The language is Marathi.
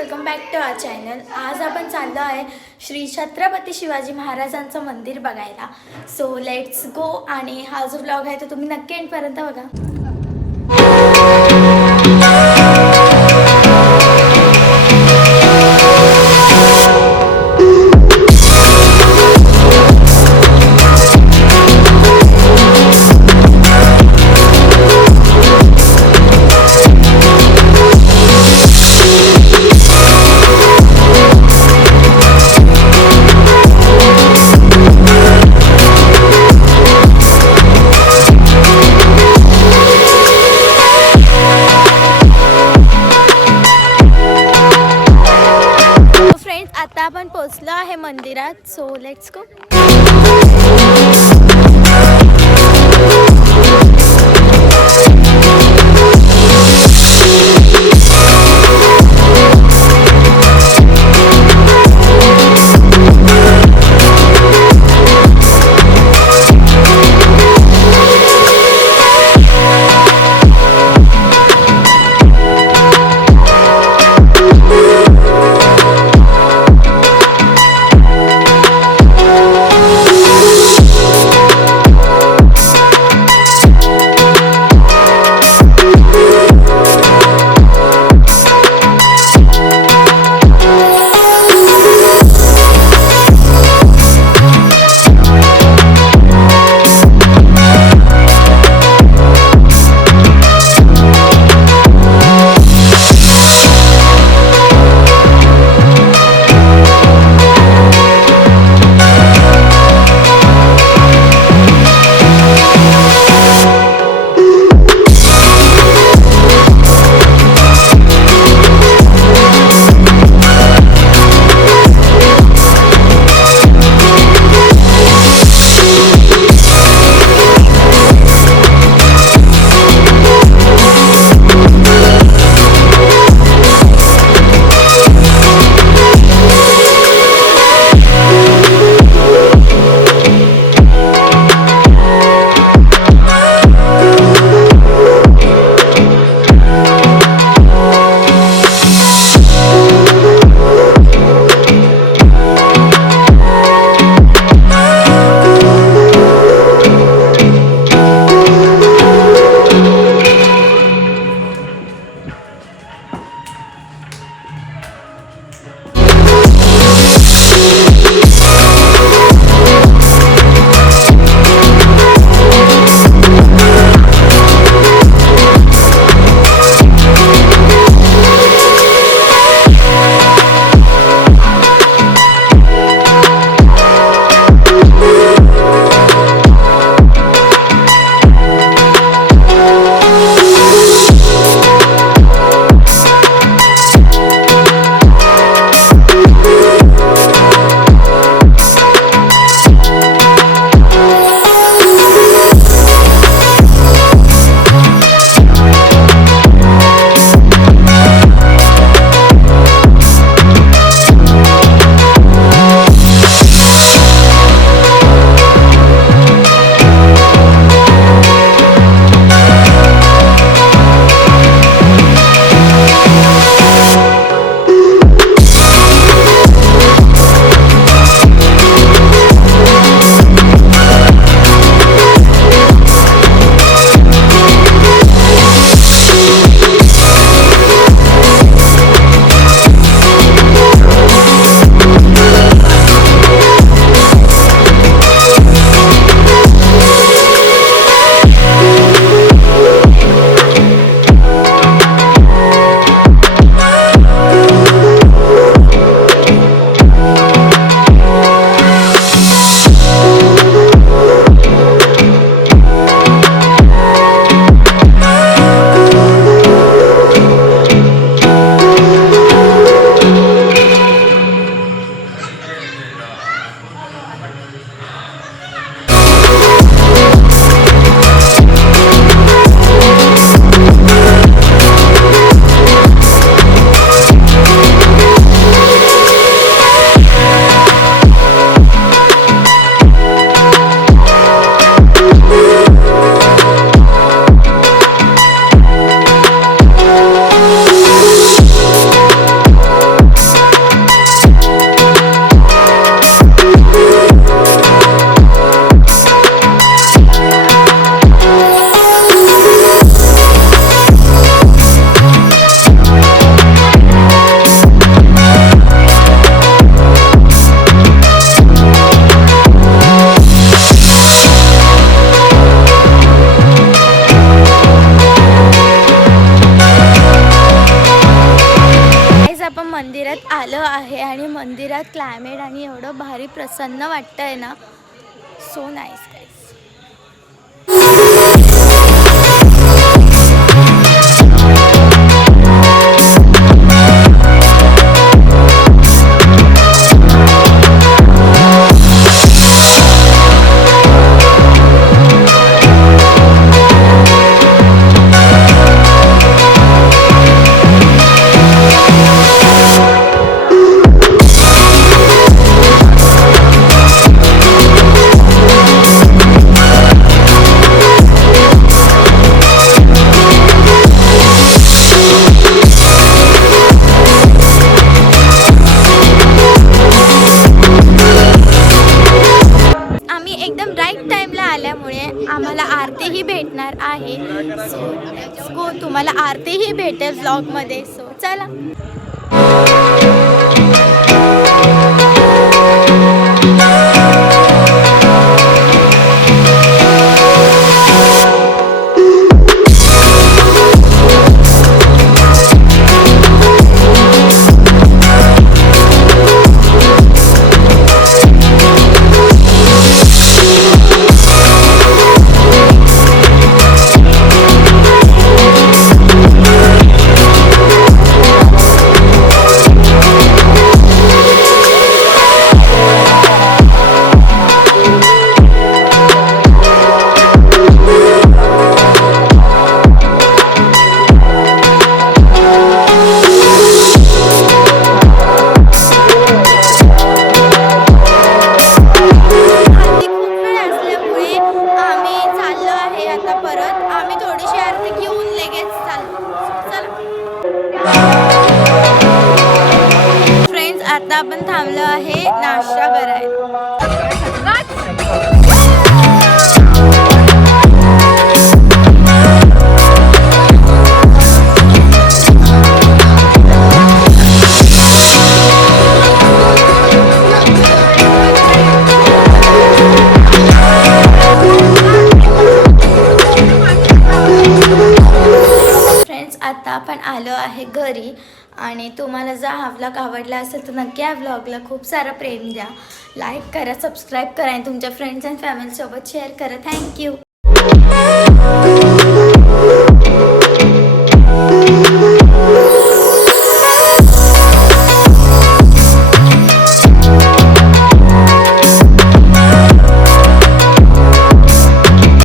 Welcome back to our channel. आज आपण चाललो आहे श्री छत्रपती शिवाजी महाराजांचं मंदिर बघायला। So let's go. आणि हा जो ब्लॉग आहे तो तुम्ही नक्की एंडपर्यंत बघा। आता आपण पोहोचलो आहे मंदिरात। So let's go. आपण मंदिरात आलो आहे आणि मंदिरात क्लायमेट आणि एवढं भारी प्रसन्न वाटतंय ना, सो नाईस गाईस. एकदम राईट टाईमला आल्यामुळे आम्हाला आरतीही भेटणार आहे. So let's go. तुम्हाला आरतीही भेटेल व्लॉगमध्ये. सो चला. आता आपण थांबलो आहे नाश्ता करायला. फ्रेंड्स, आता आपण आलो आहे घरी. आणि तुम्हाला जर हा व्लॉग आवडला असेल तर नक्की या व्लॉगला खूप सारा प्रेम द्या. लाईक करा, सबस्क्राईब करा आणि तुमच्या फ्रेंड्स अँड फॅमिलीसोबत शेअर करा. थँक्यू.